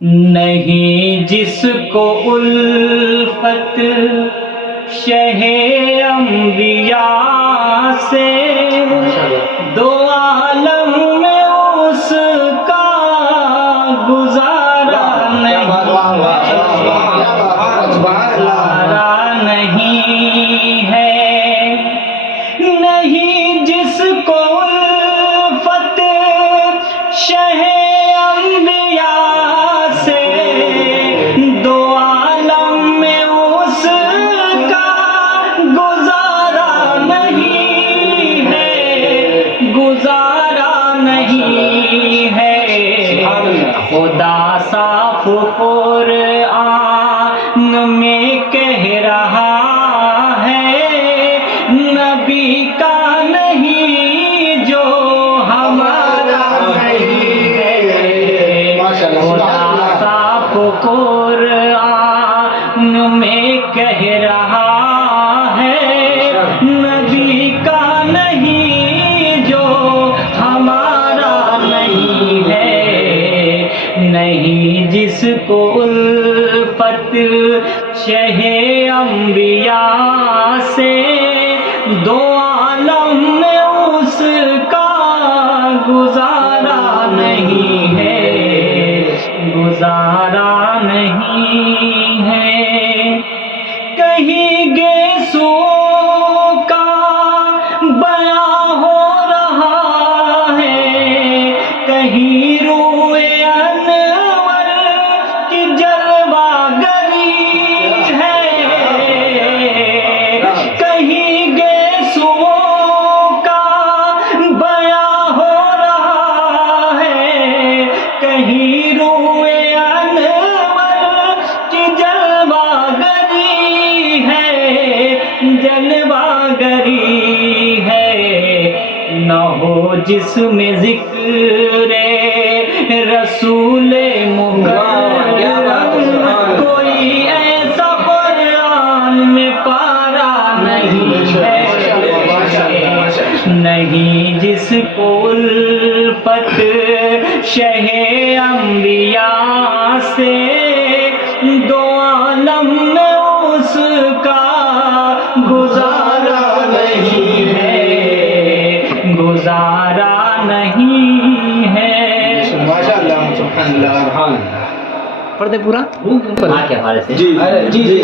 نہیں جس کو الفت شہ انبیاء سے، دو عالم میں اس کا گزارا نہیں ہے، نہیں جس کو الفت شہ انبیاء سے، دو عالم میں اس کا گزارا نہیں ہے، گزارا نہیں ہے۔ خدا صاف قرآن میں کہہ رہا ہے، نبی کا نہیں جو ہمارا نہیں ہے۔ خدا صاف قرآن میں کہہ رہا ہے، نبی کا نہیں جو ہمارا نہیں ہے۔ نہیں جس کو الفت شہ انبیاء سے، دو عالم میں اس کا گزارا نہیں ہے، گزارا نہیں ہے۔ کہیں گیسو کا بیاں ہو رہا ہے، کہیں روئے انور کی جلوہ گری ہے، کہیں گیسو کا بیاں ہو رہا ہے، کہیں روئے انور کی جلوہ گری ہے، جلوہ گری ہے۔ نہ ہو جس میں ذکر رسول مکرم، کوئی ایسا قرآن میں پارا نہیں ہے۔ نہیں جس کو الفت شہ انبیاء سے، دو عالم میں اس کا گزارا نہیں ہے، گزارا نہیں ہے۔ ماشاءاللہ، سبحان اللہ۔ پڑھ دے پورا کے حوالے سے۔ جی جی۔